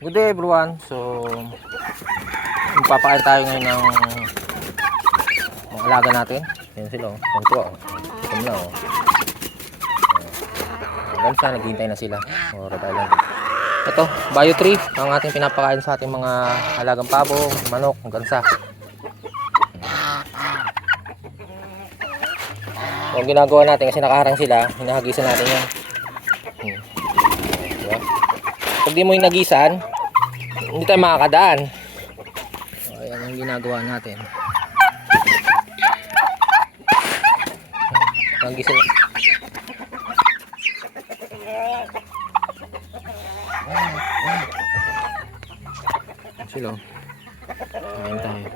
Good day everyone. So, magpapakain tayo ngayon ng mga alaga natin. Yan sila oh. Kontuwa oh. Ito na oh. Alam siya, naghihintay na sila. O, Rhode Island. Ito, Bio 3. Ang ating pinapakain sa ating mga alagang pabo, manok, gansa. Yung ginagawa natin kasi nakaharang sila, hinahagisan natin yan. Hmm. Diba? Pag di mo yung nagisan, hindi tayo makakadaan. So, ayan yung ginagawa natin. Nagisan. Silo. Ayan tayo.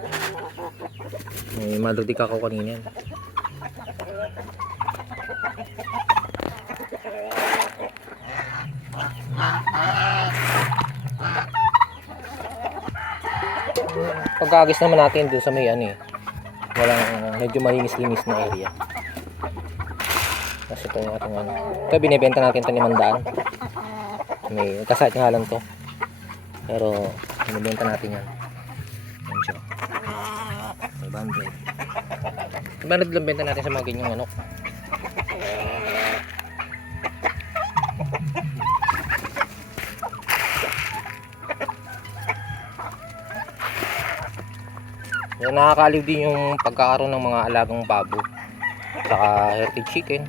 May madrudik ako kanina. Pagkagis naman natin dun sa may ano eh. Walang uh, medyo malinis-linis na area. Kasi ito yung ating ano. Ito binibenta natin ito ni Mandaan. May kasait nga lang to. Pero binibenta natin yan. Yan siya. 500 500 lang benta natin sa mga ganyang manok Yung nakakaliw din yung pagkakaroon ng mga alagang babo. Saka heritage chicken.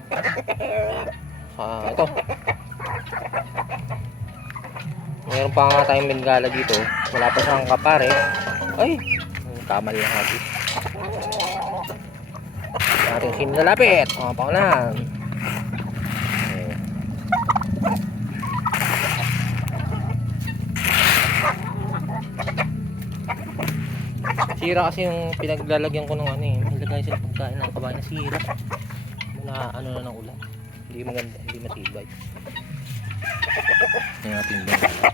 Saka ito. Meron pa nga tayong bengala dito. Wala pa siyang kapare. Ay! Tama yung hagis. Natin sinalapit. Mga pangunahan. Sira kasi yung pinaglalagyan ko ng ano eh. Nilagay sila pagkain ng kabayan sira. Na ano na ng ulan. Hindi maganda, hindi matibay. Yung ating bangala.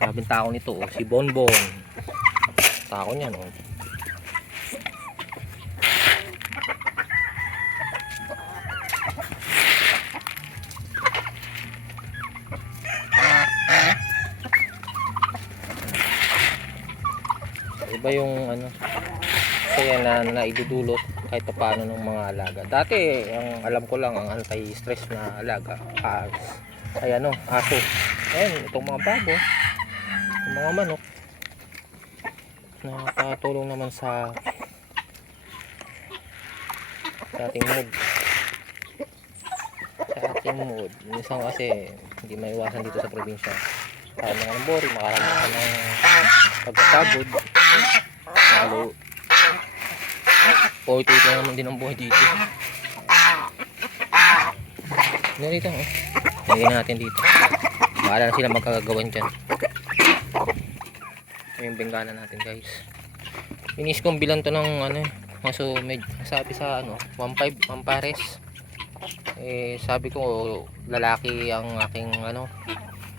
Grabing tao nito oh. Si Bonbon. Tao niya no. Iba yung ano saya na naidudulot kahit pa paano ng mga alaga. Dati, ang alam ko lang ang anti-stress na alaga ah, ay ano, aso. Ayun, itong mga babo, itong mga manok nakatulong naman sa sa ating mood sa ating mood minsan kasi hindi maiwasan dito sa probinsya kaya mga ng boring makaramdaman ka ng pagkapagod lalo Poito ito naman din ang buhay dito. Narito oh. Lagyan natin dito. Bahala na sila magkagagawan dyan. Ito yung bengala natin guys. Inis kong bilan to ng ano eh. Kaso med sabi sa ano 1.5 ang pares. Eh sabi ko lalaki ang aking ano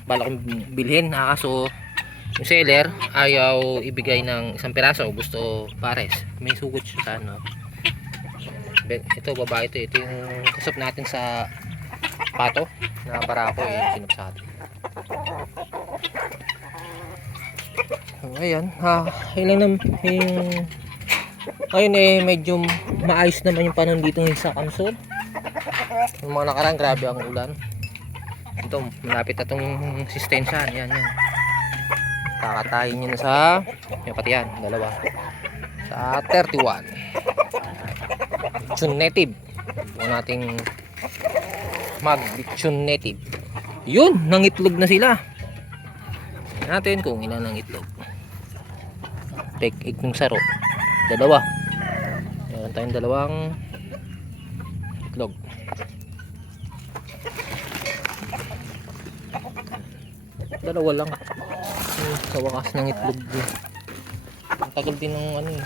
bala kong bilhin. Ah, kaso yung seller ayaw ibigay ng isang piraso gusto pares. May sugot siya sa ano. Ito babae ito ito yung kasap natin sa pato na barako yung sinup sa atin. So, ayan ha? Ilan nam yung ayun eh medyo maayos naman yung panon dito sa Kamsod yung mga nakarang grabe ang ulan ito malapit na itong sistensyan yan yan. Kakatayin nyo na sa yung pati yan dalawa. Sa 31 Bichon native. Yung nating mag Bichon native. Yun nangitlog na sila. Natin kung ilan ang itlog take ng saro. Dalawa. Meron tayong dalawang itlog dalawa lang sa wakas ng itlog din. Ang tagal din ng ano eh.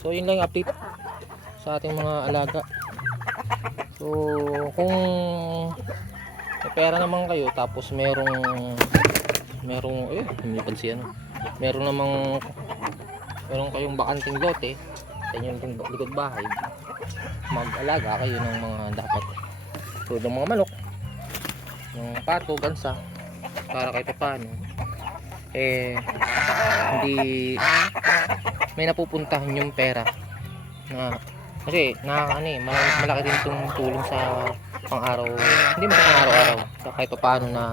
So yun lang update sa ating mga alaga. So kung may pera naman kayo tapos merong merong eh hindi pa si ano. Meron namang meron kayong bakanting lote sa inyong likod bahay, mag-alaga kayo ng mga dapat tulad ng mga manok, yung pato, gansa, para kahit paano, eh, hindi may napupuntahan yung pera na kasi na ano eh, mal- malaki din itong tulong sa pang-araw, hindi mo pang araw-araw, kahit paano na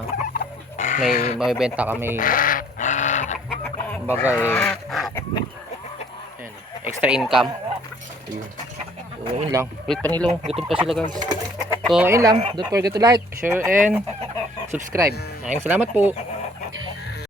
may mabibenta ka, may baga eh, extra income. So, yun lang. Ulit pa nila. Gutom pa sila guys. So, yun lang. Don't forget to like, share, and subscribe. Maraming salamat po.